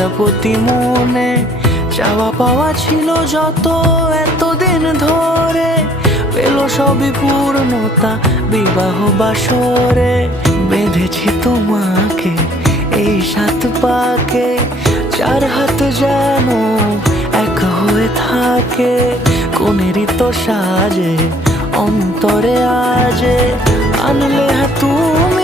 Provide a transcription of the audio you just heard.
প্রজাপতি মনে চাওয়া পাওয়া ছিল যত এতদিন ধরে, পেল সবই পূর্ণতা বিবাহ বাসরে। বেঁধেছি তোমাকে এই 7 পাকে, 4 হাত যেন এক হয়ে থাকে। কোনেরই তো সাজে অন্তরে আজে আনলে তুমি